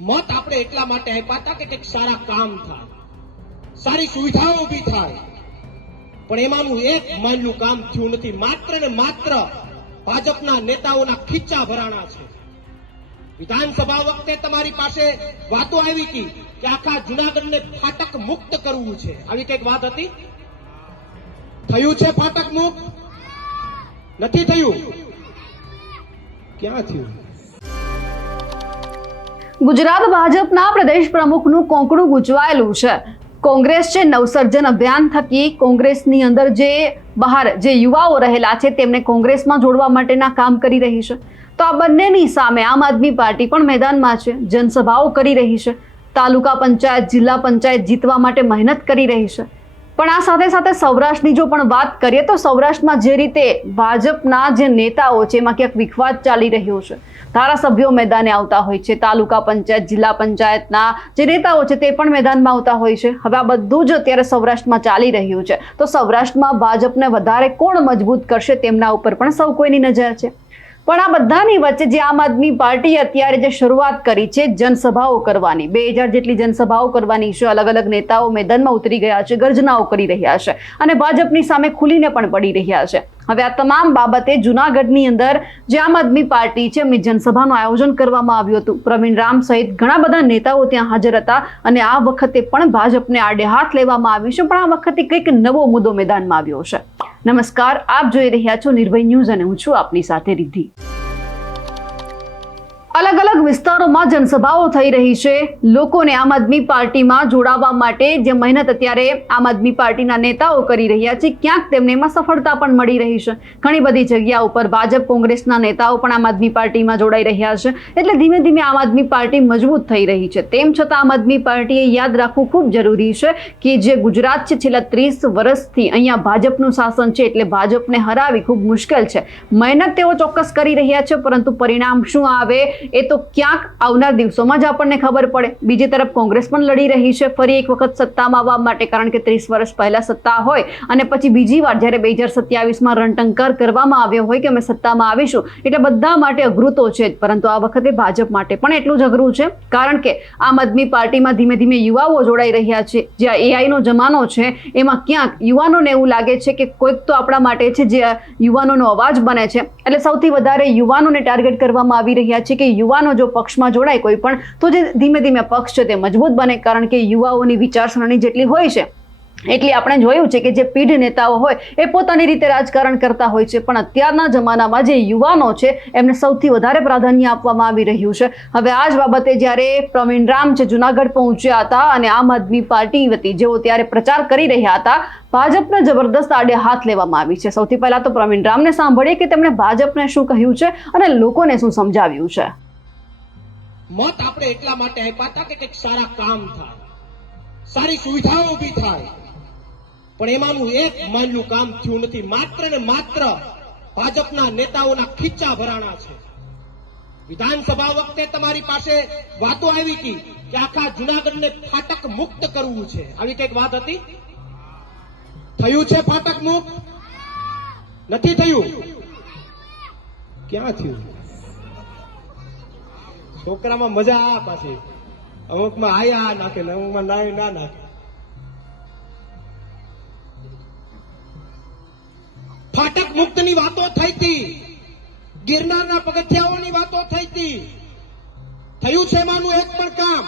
મત આપણે એટલા માટે આપ્યા હતા કે કંઈક સારા કામ થાય. સારી સુવિધાઓ ઊભી થાય. પણ એમાંનું એક માનનું કામ થયું નથી. માત્ર ને માત્ર ભાજપના નેતાઓના ખીચ્ચા ભરાણા છે. વિધાનસભા વખતે તમારી પાસે વાતો આવી હતી કે આખા જુનાગઢને ફાટક મુક્ત કરવું છે. આવી કંઈક વાત હતી? થયું છે ફાટક મુક્ત? નથી થયું? ક્યાં થયું? ગુજરાત ભાજપના પ્રદેશ પ્રમુખનું કોંકણું ગૂંચવાયેલું છે. કોંગ્રેસ છે, નવસર્જન અભિયાન થકી કોંગ્રેસની અંદર જે બહાર જે યુવાઓ રહેલા છે, તેમને કોંગ્રેસમાં જોડવા માટેના કામ કરી રહી છે. તો આ બંનેની સામે આમ આદમી પાર્ટી પણ મેદાનમાં છે. જનસભાઓ કરી રહી છે. તાલુકા પંચાયત, જિલ્લા પંચાયત જીતવા માટે મહેનત કરી રહી છે. પણ આ સાથે સાથે સૌરાષ્ટ્રની જો પણ વાત કરીએ તો સૌરાષ્ટ્રમાં જે રીતે ભાજપના જે નેતાઓ છે, એમાં ક્યાંક વિખવાદ ચાલી રહ્યો છે. ધારાસભ્યો મેદાને આવતા હોય છે, તાલુકા પંચાયત, જિલ્લા પંચાયતના જે નેતાઓ છે, તે પણ મેદાનમાં આવતા હોય છે. હવે આ બધું જ અત્યારે સૌરાષ્ટ્રમાં ચાલી રહ્યું છે. તો સૌરાષ્ટ્રમાં ભાજપને વધારે કોણ મજબૂત કરશે તેમના ઉપર પણ સૌ કોઈની નજર છે. પણ આ બધાની વચ્ચે જે આમ આદમી પાર્ટી અત્યારે જે શરૂઆત કરી છે જનસભાઓ કરવાની, બે હજાર જેટલી જનસભાઓ કરવાની છે અલગ અલગ નેતાઓ મેદાનમાં ઉતરી ગયા છે, ગર્જનાઓ કરી રહ્યા છે અને ભાજપની સામે ખુલીને પણ પડી રહ્યા છે. હવે આ તમામ બાબતે જુનાગઢની અંદર જે આમ આદમી પાર્ટી છે, એમની જનસભાનું આયોજન કરવામાં આવ્યું હતું. પ્રવીણ રામ સહિત ઘણા બધા નેતાઓ ત્યાં હાજર હતા અને આ વખતે પણ ભાજપને આડે હાથ લેવામાં આવ્યું છે, પણ આ વખતે કંઈક નવો મુદ્દો મેદાનમાં આવ્યો છે. નમસ્કાર, આપ જોઈ રહ્યા છો નિર્ભય ન્યૂઝ અને હું છું આપની સાથે રિદ્ધિ. અલગ અલગ વિસ્તારોમાં જનસભાઓ થઈ રહી છે. લોકોને આમ આદમી પાર્ટીમાં જોડાવા માટે જે મહેનત અત્યારે આમ આદમી પાર્ટીના નેતાઓ કરી રહ્યા છે, ક્યાંક તેમને એમાં સફળતા પણ મળી રહી છે. ઘણી બધી જગ્યા ઉપર ભાજપ, કોંગ્રેસના નેતાઓ પણ આમ આદમી પાર્ટીમાં જોડાઈ રહ્યા છે. એટલે ધીમે ધીમે આમ આદમી પાર્ટી મજબૂત થઈ રહી છે. તેમ છતાં આમ આદમી પાર્ટીએ યાદ રાખવું ખૂબ જરૂરી છે કે જે ગુજરાત છે, છેલ્લા ત્રીસ વર્ષથી અહીંયા ભાજપનું શાસન છે એટલે ભાજપને હરાવી ખૂબ મુશ્કેલ છે. મહેનત તેઓ ચોક્કસ કરી રહ્યા છે, પરંતુ પરિણામ શું આવે? એ તો ક્યાંક આવનાર દિવસોમાં જ આપણને ખબર પડે. બીજી તરફ કોંગ્રેસ પણ લડી રહી છે. ફરી એક વખત સત્તામાં આવવા માટે કારણ કે ત્રીસ વર્ષ પહેલા સત્તા હોય અને પછી બીજી વાર જ્યારે બે હજાર સત્યાવીસમાં રણટંકાર કરવામાં આવ્યો હોય કે અમે સત્તામાં આવીશું, એટલે બધા માટે અઘરું તો છે જ. પરંતુ આ વખતે ભાજપ માટે પણ એટલું જ અઘરું છે. કારણ કે આમ આદમી પાર્ટીમાં ધીમે ધીમે યુવાઓ જોડાઈ રહ્યા છે. જ્યાં એઆઈનો જમાનો છે, એમાં ક્યાંક યુવાનોને એવું લાગે છે કે કોઈક તો આપણા માટે છે જે યુવાનોનો અવાજ બને છે. એટલે સૌથી વધારે યુવાનોને ટાર્ગેટ કરવામાં આવી રહ્યા છે કે યુવાનો જો પક્ષમાં જોડાય કોઈ પણ, તો જે ધીમે ધીમે પક્ષ છે તે મજબૂત બને, કારણ કે યુવાઓની વિચારસરણી જેટલી હોય છે એટલી આપણે જોયું છે કે જે પીઢ નેતાઓ હોય, એ પોતાની રીતે રાજકારણ કરતા હોય છે. પણ અત્યારના જમાનામાં જે યુવાનો છે, એમને સૌથી વધારે પ્રાધાન્ય આપવામાં આવી રહ્યું છે. હવે આ જ બાબતે જ્યારે પ્રવીણ રામ છે, જુનાગઢ પહોંચ્યા હતા અને આમ આદમી પાર્ટી વતી જેઓ ત્યારે પ્રચાર કરી રહ્યા હતા, ભાજપને જબરદસ્ત આડે હાથ લેવામાં આવી છે. સૌથી પહેલા તો પ્રવીણ રામને સાંભળીએ કે તેમણે ભાજપને શું કહ્યું છે અને લોકોને શું સમજાવ્યું છે. મત આપણે એટલા માટે આપ્યા હતા કે કંઈક સારા કામ થાય. સારી સુવિધાઓ ઊભી થાય. પણ એમાંનું એક માનનું કામ થયું નથી. માત્ર ને માત્ર ભાજપના નેતાઓના ખીચ્ચા ભરાણા છે. વિધાનસભા વખતે તમારી પાસે વાતો આવી હતી કે આખા જુનાગઢને ફાટક મુક્ત કરવું છે. આવી કંઈક વાત હતી? થયું છે ફાટક મુક્ત? નથી થયું? ક્યાં થયું? છોકરામાં મજા આ પાછી. અમુકમાં આયા નાખે ને અમુકમાં ના નાખે. ફાટક મુક્તની વાતો થઈ હતી. ગિરનારના પગથિયાઓની વાતો થઈ હતી. થયું છે એમાંનું એક પણ કામ.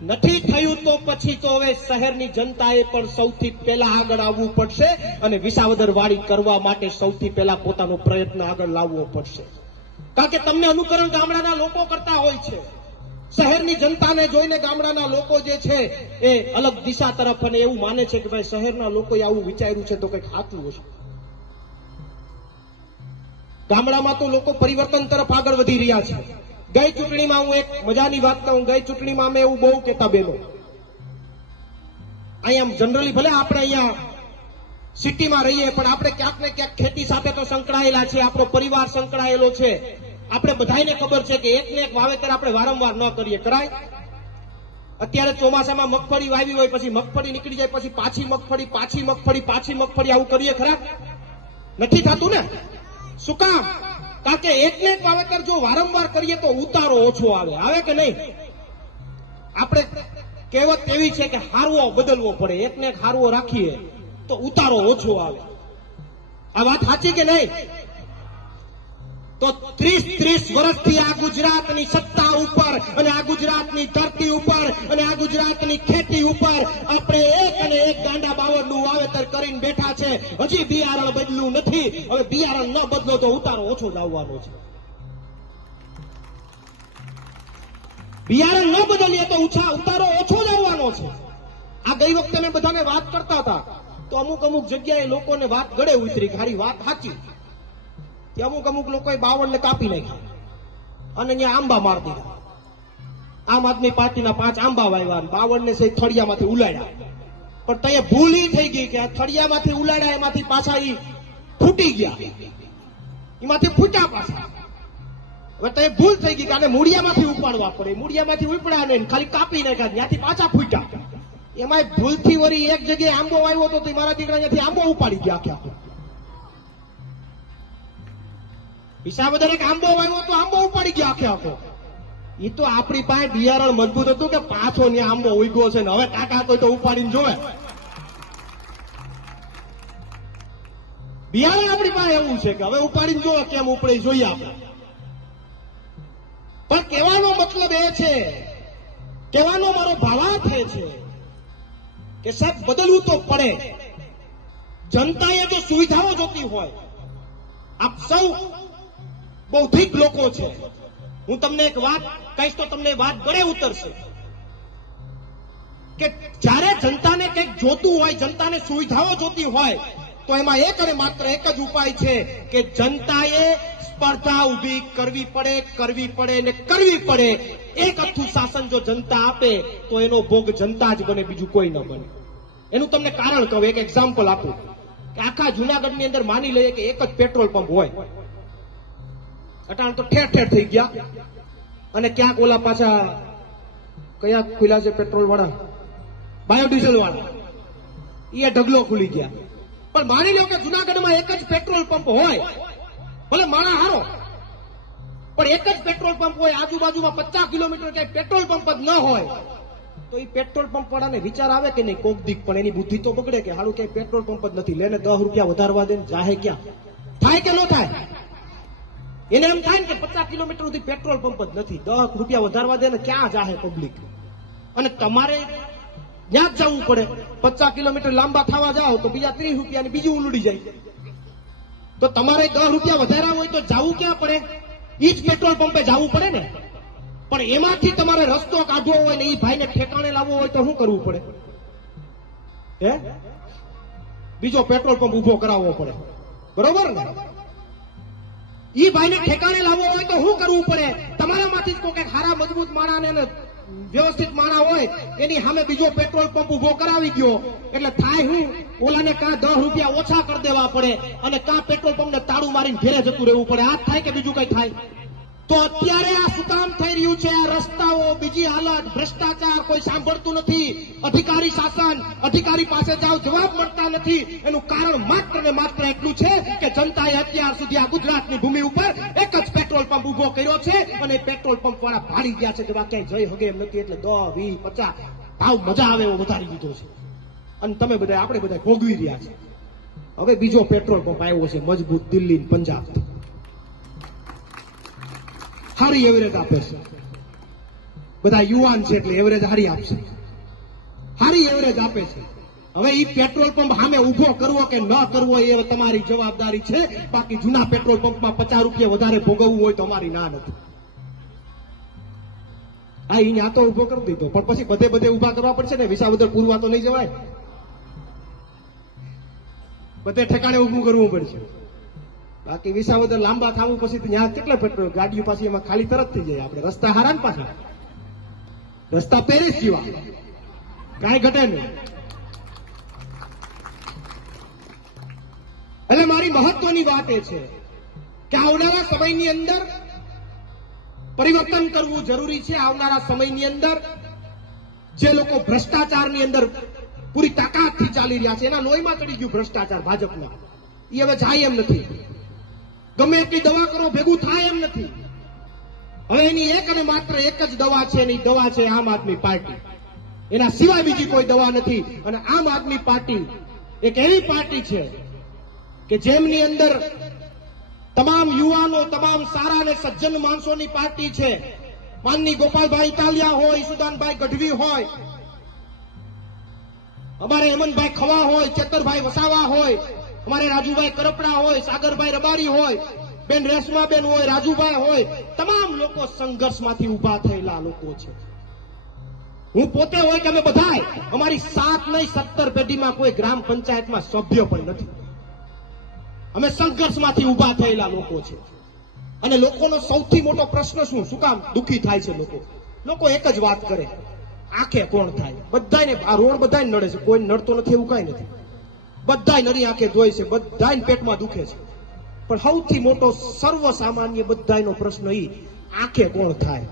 નથી થયું તો પછી તો હવે શહેરની જનતાએ પણ સૌથી પહેલા આગળ આવવું પડશે અને વિસાવદર વાળી કરવા માટે સૌથી પહેલા પોતાનો પ્રયત્ન આગળ લાવવો પડશે. કારણ કે તમને અનુકરણ ગામડાના લોકો કરતા હોય છે. શહેરની જનતાને જોઈને ગામડાના લોકો જે છે એ અલગ દિશા તરફ અને એવું માને છે કે ભાઈ શહેરના લોકોએ આવું વિચાર્યું છે તો કંઈક સાચું હશે. ગામડામાં તો લોકો પરિવર્તન તરફ આગળ વધી રહ્યા છે. ગઈ ચૂંટણીમાં હું એક મજાની વાત કહું, ગઈ ચૂંટણીમાં અમે એવું બહુ કહેતા બેનો. અહીંયા જનરલી ભલે આપણે અહીંયા સિટીમાં રહીએ, પણ આપણે ક્યાંક ને ક્યાંક ખેતી સાથે તો સંકળાયેલા છે, આપણો પરિવાર સંકળાયેલો છે. આપણે બધાને ખબર છે કે એક ને એક વાવેતર આપણે વારંવાર ન કરીએ, કરાય? અત્યારે ચોમાસામાં મગફળી વાવી હોય પછી મગફળી નીકળી જાય, પછી પાછી મગફળી પાછી મગફળી પાછી મગફળી આવું કરીએ ખરા? નથી થતું ને? શું કામ? કારણ કે એક ને એક વાવેતર જો વારંવાર કરીએ તો ઉતારો ઓછો આવે. આવે કે નહીં? આપણે કહેવત એવી છે કે હારવો બદલવો પડે. એકને એક હારવો રાખીએ તો ઉતારો ઓછો આવે. આ વાત સાચી કે નહીં? તો ત્રીસ ત્રીસ વર્ષથી આ ગુજરાતની સત્તા ઉપર અને આ ગુજરાતની ધરતી ઉપર અને આ ગુજરાતની ખેતી ઉપર આપણે એક અને એક ગાંડા બાવળનું વાવેતર કરીને બેઠા છે. હજી બિયારણ બદલું નથી. હવે બિયારણ ન બદલો તો ઉતારો ઓછો લાવવાનો છે. બિયારણ ન બદલીએ તો ઉછા ઉતારો ઓછો જ આવવાનો છે. આ ગઈ વખતે મેં બધાને વાત કરતા હતા. તો અમુક અમુક જગ્યાએ લોકોને વાત ગળે ઉતરી કે વાત સાચી. કે અમુક અમુક લોકોએ બાવળને કાપી નાખ્યા. અને અહીંયા આંબા માર દીધા. આમ આદમી પાર્ટીના પાંચ આંબા વાવ્યા અને બાવળને સહી થળિયામાંથી ઉલાડ્યા પણ તે ભૂલ ઈ થઈ ગઈ કે થળિયામાંથી ઉલાડ્યા એમાંથી પાછા એ ફૂટી ગયા. એમાંથી ફૂટ્યા પાછા. હવે તો ભૂલ થઈ ગઈ કે આને મૂળિયામાંથી ઉપાડવા પડે. મૂળિયામાંથી ઉપડ્યા નહીં, ખાલી કાપી નાખ્યા, ત્યાંથી પાછા ફૂટ્યા. એમાં ભૂલથી વળી એક જગ્યાએ આંબો આવ્યો હતો તો મારા દીકરા ત્યાંથી આંબો ઉપાડી ગયા આખે આખો. વિસાવદર એક આંબો વાવ્યો તો આંબો ઉપાડી ગયો આખે આખો. એ તો આપણી પાસે બિયારણ મજબૂત હતું કે પાછો ને આંબો ઉગ્યો છે ને હવે કાકા કોઈ તો ઉપાડીને જોવે. બિયારણ આપણી પાસે એવું છે કે હવે ઉપાડીને જોવે કેમ ઉપડે જોઈએ આપણે. પણ કહેવાનો મતલબ એ છે, કહેવાનો મારો ભાવાર્થ એ છે કે સાહેબ, બદલવું તો પડે. જનતાએ જો સુવિધાઓ જોતી હોય, આપ સૌ બૌદ્ધિક લોકો છે. હું તમને એક વાત કહીશ તો તમને વાત ગળે ઉતરશે. કે જ્યારે જનતાને કંઈક જોતું હોય, જનતાને સુવિધાઓ જોતી હોય, તો એમાં એક અને માત્ર એક જ ઉપાય છે કે જનતાએ સ્પર્ધા ઊભી કરવી પડે કરવી પડે ને કરવી પડે. એક અથું શાસન જો જનતા આપે, તો એનો ભોગ જનતા જ બને, બીજું કોઈ ન બને. એનું તમને કારણ કહું, એક એક્ઝામ્પલ આપું. કે આખા જુનાગઢની અંદર માની લઈએ કે એક જ પેટ્રોલ પંપ હોય. અટાણ તો ઠેર ઠેર થઈ ગયા. અને ક્યાંક ઓલા પાછા કયા ખુલ્યા છે પેટ્રોલ વાળા? બાયોડીઝલ વાળા. એ ઢગલો ખુલી ગયા. પણ માની લો કે જુનાગઢમાં એક જ પેટ્રોલ પંપ હોય. ભલે માણા હારો. પણ એક જ પેટ્રોલ પંપ હોય, આજુબાજુમાં પચાસ કિલોમીટર ક્યાંય પેટ્રોલ પંપ જ ન હોય, તો એ પેટ્રોલ પંપ વાળાને વિચાર આવે કે નહીં કોક દીક, પણ એની બુદ્ધિ તો બગડે કે હારું ક્યાંય પેટ્રોલ પંપ જ નથી. લેને દસ રૂપિયા વધારવા દે જાહે ક્યાં. થાય કે ન થાય? એને એમ થાય ને કે પચાસ કિલોમીટર સુધી પેટ્રોલ પંપ જ નથી. દસ રૂપિયા વધારવા દે ને ક્યાં જાહે પબ્લિક અને તમારે ત્યાં જ જવું પડે? પચાસ કિલોમીટર લાંબા થવા જાઓ તો બીજા ત્રીસ રૂપિયાની બીજું ઉલડી જાય. તો તમારે દસ રૂપિયા વધાર્યા હોય તો જવું ક્યાં પડે? એ જ પેટ્રોલ પંપે જવું પડે ને. પણ એમાંથી તમારે રસ્તો કાઢવો હોય ને એ ભાઈને ઠેકાણે લાવવો હોય તો શું કરવું પડે? હે? બીજો પેટ્રોલ પંપ ઊભો કરાવવો પડે. બરોબર ને? ઈ ભાઈને ઠેકાણે લાવવો હોય તો શું કરવું પડે? તમારામાંથી જ કોઈ સારા મજબૂત માણાને વ્યવસ્થિત માણા હોય, એની સામે બીજો પેટ્રોલ પંપ ઊભો કરાવી ગયો એટલે થાય હું, ઓલાને કાં દસ રૂપિયા ઓછા કરી દેવા પડે અને કાં પેટ્રોલ પંપને તાળું મારીને ઘેરે જતું રહેવું પડે. આ થાય કે બીજું કઈ થાય? તો અત્યારે આ શું થઈ રહ્યું છે, આ રસ્તાઓ, બીજી હાલત, ભ્રષ્ટાચાર કોઈ સાંભળતું નથી. અધિકારી શાસન અધિકારી પાસે જાઓ, જવાબ મળતા નથી. એનું કારણ માત્ર ને માત્ર એટલું છે કે જનતાએ અત્યાર સુધી આ ગુજરાતની ભૂમિ ઉપર એક જ પેટ્રોલ પંપ ઊભો કર્યો છે અને પેટ્રોલ પંપ વાળા ભાડી ગયા છે જેવા ક્યાંય જઈ હગે એમ નથી. એટલે દસ વીસ, પચાસ, ભાવ મજા આવે એવો વધારી દીધો છે. અને તમે બધા આપણે બધા ભોગવી રહ્યા છે. હવે બીજો પેટ્રોલ પંપ આવ્યો છે મજબૂત દિલ્હી પંજાબ સારી એવરેજ આપે છે. બધા યુવાન છે એટલે એવરેજ સારી આપશે. સારી એવરેજ આપે છે. હવે એ પેટ્રોલ પંપ સામે ઊભો કરવો કે ન કરવો એ તમારી જવાબદારી છે. બાકી જૂના પેટ્રોલ પંપમાં પચાસ રૂપિયા વધારે ભોગવવું હોય તો અમારી ના નથી. આ આ તો ઊભો કરી દીધો. પણ પછી બધે બધે ઊભા કરવા પડશે ને, વિસાવદર પૂરવા તો નહીં જવાય. બધે ઠેકાણે ઊભું કરવું પડશે. બાકી વિસાવદર લાંબા થવું પછી ત્યાં કેટલા પેટ્રોલ ગાડીઓ પાછી એમાં ખાલી તરત થઈ જાય. આપણે રસ્તા હારા પાછા. રસ્તા પેરિસ જેવા કાંઈ ઘટે નહીં. એટલે મારી મહત્વની વાત એ છે કે આવનારા સમયની અંદર પરિવર્તન કરવું જરૂરી છે. આવનારા સમયની અંદર જે લોકો ભ્રષ્ટાચારની અંદર પૂરી તાકાતથી ચાલી રહ્યા છે, એના લોહીમાં ચડી ગયું ભ્રષ્ટાચાર ભાજપમાં એ હવે જાય એમ નથી. ગમે એટલી દવા કરો, ભેગું થાય એમ નથી. હવે એની એક અને માત્ર એક જ દવા છે, એની દવા છે આમ આદમી પાર્ટી. એના સિવાય બીજી કોઈ દવા નથી. અને આમ આદમી પાર્ટી એક એવી પાર્ટી છે કે જેમની અંદર તમામ યુવાનો, તમામ સારા અને સજ્જન માણસોની પાર્ટી છે. માનની ગોપાલભાઈ ઇટાલિયા હોય, સુદાનભાઈ ગઢવી હોય, અમારે હેમંતભાઈ ખવા હોય, ચેતરભાઈ વસાવા હોય, અમારે રાજુભાઈ કરપડા હોય, સાગરભાઈ રબારી હોય, બેન રેશમાબેન હોય, રાજુભાઈ હોય, તમામ લોકો સંઘર્ષમાંથી ઊભા થયેલા લોકો છે. હું પોતે હોય કે અમે બધાય, અમારી સાત નહીં, સત્તર પેઢીમાં કોઈ ગ્રામ પંચાયતમાં સભ્ય પણ નથી. અમે સંઘર્ષમાંથી ઊભા થયેલા લોકો છે. અને લોકોનો સૌથી મોટો પ્રશ્ન શું? શું કામ દુખી થાય છે લોકો? લોકો એક જ વાત કરે, આંખે કોણ થાય? બધાને આ રોડ બધાને નડે છે. કોઈ નડતો નથી એવું કઈ નથી. બધાય નરી આંખે જોઈ છે બધાય પેટમાં દુખે છે. પણ સૌથી મોટો સર્વસામાન્ય બધાયનો પ્રશ્ન એ આંખે કોણ થાય?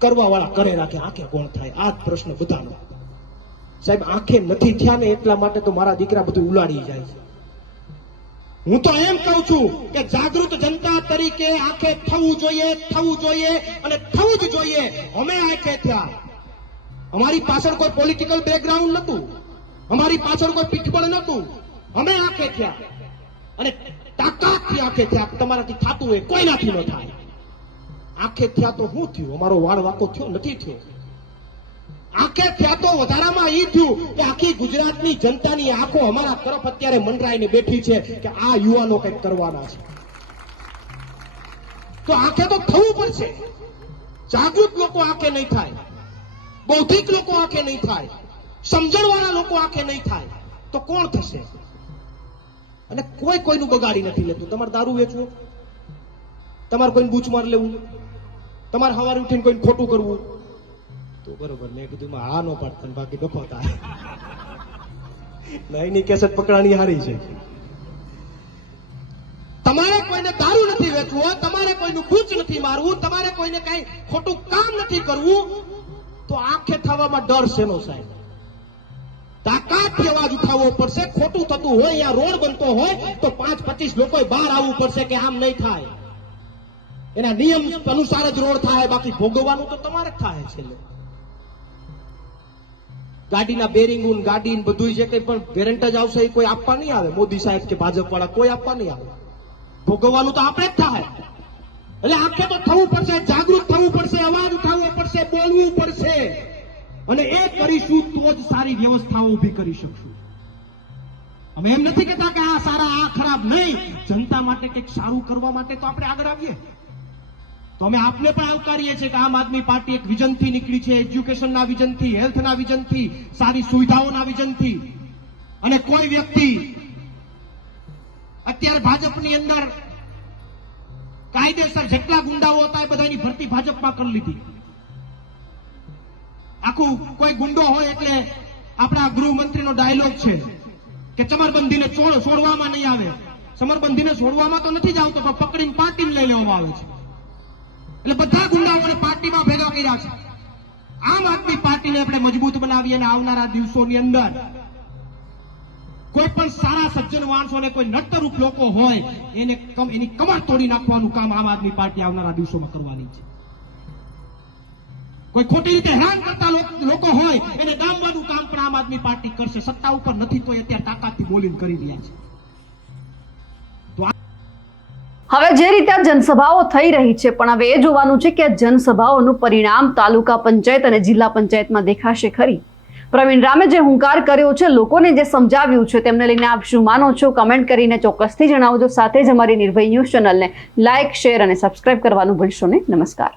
કરવા વાળા કરે રાખે, આંખે કોણ થાય? આ જ પ્રશ્ન બધાનો. સાહેબ, આંખે નથી થયા ને એટલા માટે તો મારા દીકરા બધું ઉલાડી જાય છે. હું તો એમ કહું છું કે જાગૃત જનતા તરીકે આંખે થવું જોઈએ થવું જોઈએ અને થવું જ જોઈએ. અમે આંખે થયા. અમારી પાછળ કોઈ પોલિટિકલ બેકગ્રાઉન્ડ નતું અમારી પાછળ કોઈ પીઠબળ નતું અમે આંખે થયા. અને તાકાતથી આંખે થયા. તમારાથી થતું હોય, કોઈનાથી ન થાય. આંખે થયા તો શું થયું? અમારો વાળ વાકો થયો? નથી થયો. આંખે થયા તો વધારામાં એ થયું કે આખી ગુજરાતની જનતાની આંખો અમારા તરફ અત્યારે મંડરાઈને બેઠી છે કે આ યુવાનો કંઈક કરવાના છે. તો આંખે તો થવું પડશે. જાગૃત લોકો આંખે નહીં થાય. બૌદ્ધિક લોકો આંખે નહીં થાય. સમજણવાળા લોકો આંખે નહીં થાય. તો કોણ થશે? અને કોઈ કોઈનું બગાડી નથી લેતું. તમારે દારૂ વેચવું? તમારે કોઈને બૂચ માર લેવું? તમારે સવારે ઉઠીને કોઈને ખોટું કરવું તો બરોબર, મેં કીધું હા નો પાડતા ને બાકી ડફો થાય નહીં કેસેટ પકડાણી હારી છે. તમારે કોઈને દારૂ નથી વેચવો તમારે કોઈનું કૂચ નથી મારવું, તમારે કોઈને કઈ ખોટું કામ નથી કરવું, તો આંખે થવામાં ડર શેનો સાહેબ? તાકાતથી અવાજ ઉઠાવવો પડશે, ખોટું થતું હોય, યા રોડ બનતો હોય, તો પાંચ પચીસ લોકોએ બહાર આવવું પડશે કે આમ નહીં થાય. એના નિયમ અનુસાર જ રોડ થાય, બાકી ભોગવવાનું તો તમારે થાય છેલ્લે. ગાડીના બેરિંગ ગાડી બધું જે કંઈ પણ ગેરંટ જ આવશે એ કોઈ આપવા નહીં આવે. મોદી સાહેબ કે ભાજપ વાળા કોઈ આપવા નહીં આવે. ભોગવવાનું તો આપણે જ થાય. એટલે આખે તો થવું પડશે, જાગૃત થવું પડશે, અવાજ ઉઠાવવો પડશે, બોલવું પડશે. અને એ કરીશું તો જ સારી વ્યવસ્થાઓ ઊભી કરી શકશું. અમે એમ નથી કહેતા કે આ સારા, આ ખરાબ નહીં. જનતા માટે કંઈક સારું કરવા માટે તો આપણે આગળ આવીએ. તો અમે આપને પણ આવકારીએ છીએ કે આમ આદમી પાર્ટી એક વિઝનથી નીકળી છે, એજ્યુકેશનના વિઝનથી હેલ્થના વિઝનથી સારી સુવિધાઓના વિઝનથી અને કોઈ વ્યક્તિ અત્યારે ભાજપની અંદર કાયદેસર જેટલા ગુંડાઓ હતા એ બધાની ભરતી ભાજપમાં કરી લીધી. આખું કોઈ ગુંડો હોય એટલે આપણા ગૃહમંત્રીનો ડાયલોગ છે કે ચમરબંધીને છોડ છોડવામાં નહીં આવે. ચમરબંધીને છોડવામાં તો નથી જ આવતો, પણ પકડીને પાર્ટીને લઈ લેવામાં આવે છે. એટલે બધા ગુંડાઓને પાર્ટીમાં ભેગા કર્યા છે. આમ આદમી પાર્ટીને આપણે મજબૂત બનાવીએ અને આવનારા દિવસોની અંદર કોઈ પણ સારા સજ્જન માણસોને કોઈ નટરૂપ લોકો હોય, એને એની કમર તોડી નાખવાનું કામ આમ આદમી પાર્ટી આવનારા દિવસોમાં કરવાની છે. કોઈ ખોટી રીતે હેરાન કરતા લોકો હોય, એને ડામવાનું કામ પણ આમ આદમી પાર્ટી કરશે. સત્તા ઉપર નથી તો અત્યારે તાકાતથી બોલીને કરી રહ્યા છે. હવે જે રીતે આ જનસભાઓ થઈ રહી છે, પણ હવે એ જોવાનું છે કે આ જનસભાઓનું પરિણામ તાલુકા પંચાયત અને જિલ્લા પંચાયતમાં દેખાશે ખરી. પ્રવીણ રામે જે હુંકાર કર્યો છે, લોકોને જે સમજાવ્યું છે, તેમને લઈને આપ શું માનો છો? કમેન્ટ કરીને ચોક્કસથી જણાવજો. સાથે જ અમારી નિર્ભય ન્યૂઝ ચેનલને લાઇક, શેર અને સબસ્ક્રાઇબ કરવાનું ભૂલશો નહીં. નમસ્કાર.